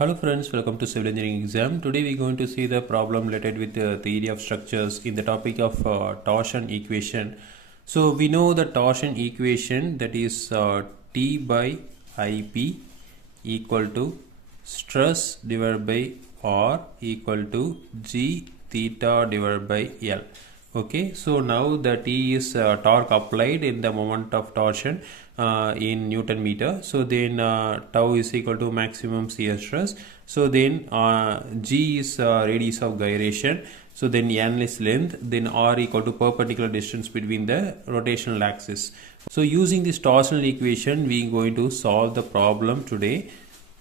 Hello friends, welcome to civil engineering exam. Today we are going to see the problem related with the theory of structures in the topic of torsion equation. So we know the torsion equation, that is T by IP equal to stress divided by R equal to G theta divided by L. Okay, so now the T is torque applied in the moment of torsion in Newton meter. So then tau is equal to maximum shear stress. So then G is radius of gyration. So then N is length. Then R equal to perpendicular distance between the rotational axis. So using this torsional equation, we are going to solve the problem today.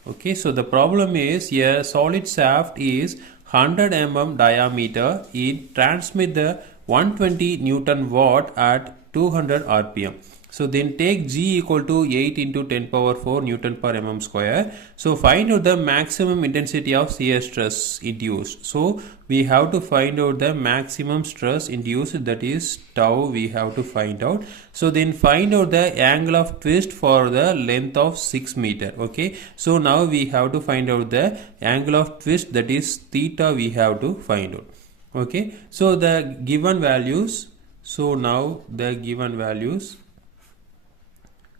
Okay, so the problem is a solid shaft is 100 mm diameter. It transmits the 120 Newton watt at 200 rpm. So then take G equal to 8 into 10 power 4 Newton per mm square. So find out the maximum intensity of shear stress induced. So we have to find out the maximum stress induced, that is tau we have to find out. So then find out the angle of twist for the length of 6 meter. Okay. So now we have to find out the angle of twist, that is theta we have to find out. Okay. So the given values. So now the given values.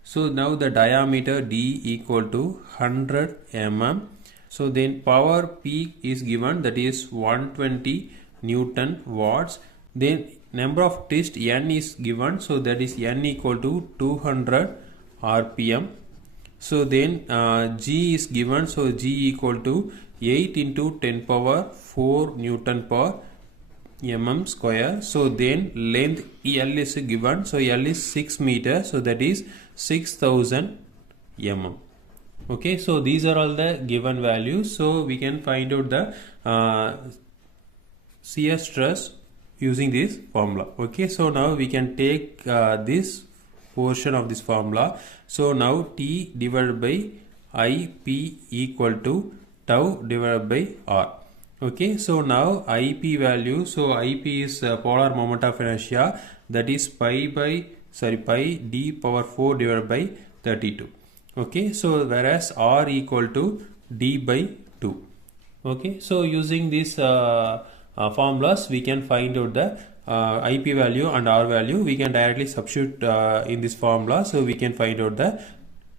So now the diameter D equal to 100 mm. So then power peak is given, that is 120 Newton watts. Then number of twist N is given, so that is N equal to 200 rpm. So then G is given, so G equal to 8 into 10 power 4 Newton per mm square. So then length L is given, so L is 6 meter, so that is 6000 mm. Okay, so these are all the given values. So we can find out the shear stress using this formula. Okay, so now we can take this portion of this formula. So now T divided by IP equal to tau divided by R. Okay, so now IP value, so IP is polar moment of inertia, that is pi d power 4 divided by 32. Okay, so whereas R equal to d by 2. Okay, so using these formulas we can find out the IP value and R value. We can directly substitute in this formula, so we can find out the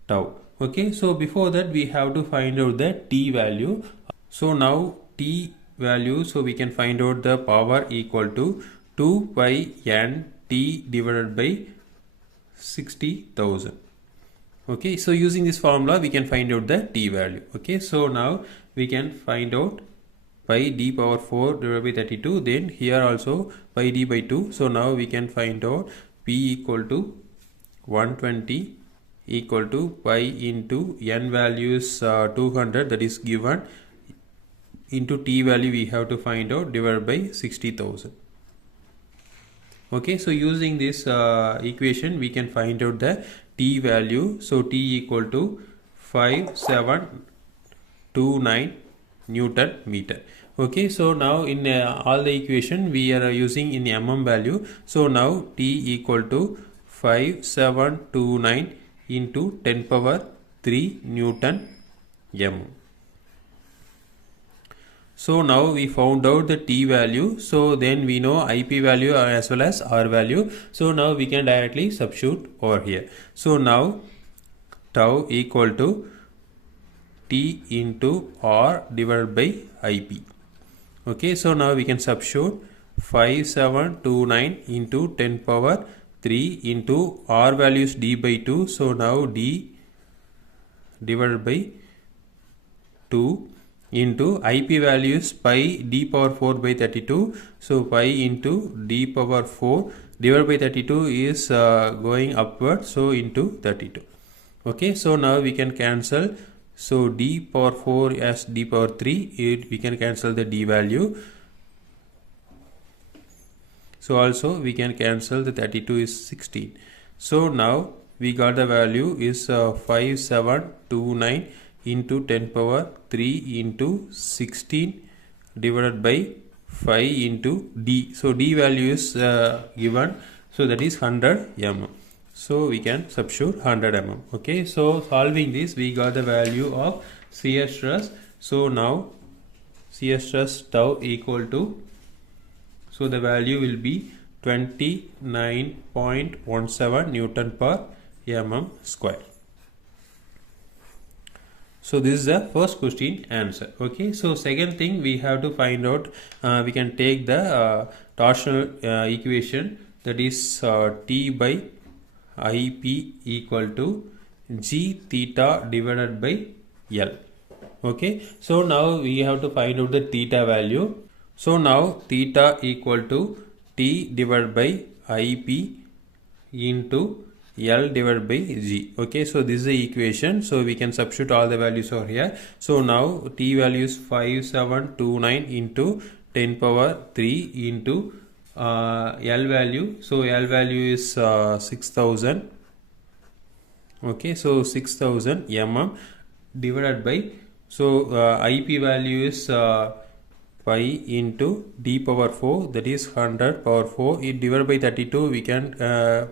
tau. Okay, so before that we have to find out the T value. So now T value, so we can find out the power equal to 2 pi n T divided by 60,000. Okay, so using this formula we can find out the T value. Okay, so now we can find out pi d power 4 divided by 32. Then here also pi d by 2. So now we can find out P equal to 120 equal to pi into n value is 200, that is given, into T value we have to find out, divided by 60,000. Okay, so using this equation we can find out the T value. So T equal to 5729 Newton meter. Okay, so now in all the equation we are using in mm value. So now T equal to 5729 into 10 power 3 Newton m. So now we found out the T value. So then we know IP value as well as R value. So now we can directly substitute over here. So now tau equal to T into R divided by IP. Okay, so now we can substitute 5729 into 10 power 3 into R value is D by 2. So now D divided by 2 into IP value is pi d power 4 by 32. So pi into d power 4 divided by 32 is going upward, so into 32. Okay, so now we can cancel. So d power 4 as d power 3, we can cancel the d value. So also we can cancel the 32 is 16. So now we got the value is 5729 into 10 power 3 into 16 divided by 5 into D. So D value is given, so that is 100 mm. So we can substitute 100 mm. Okay, so solving this we got the value of shear stress So now shear stress tau equal to, so the value will be 29.17 Newton per mm square. So this is the first question answer. Okay, so second thing we have to find out, we can take the torsional equation, that is T by IP equal to G theta divided by L. Okay, so now we have to find out the theta value. So now theta equal to T divided by IP into L divided by G. Okay, so this is the equation, so we can substitute all the values over here. So now T value is 5729 into 10 power 3 into L value. So L value is 6000. Okay, so 6000 mm divided by, so IP value is pi into d power 4, that is 100 power 4, it divided by 32, we can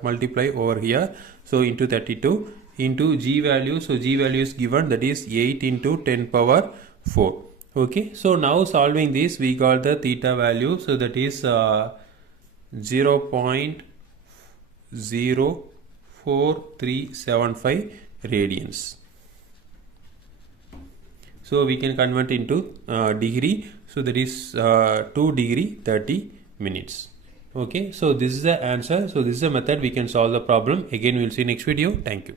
multiply over here, so into 32 into G value, so G value is given, that is 8 into 10 power 4. Okay, so now solving this we got the theta value, so that is 0.04375 radians. So we can convert into degree, so that is 2 degree 30 minutes. Okay, so this is the answer. So this is the method we can solve the problem. Again, we will see next video. Thank you.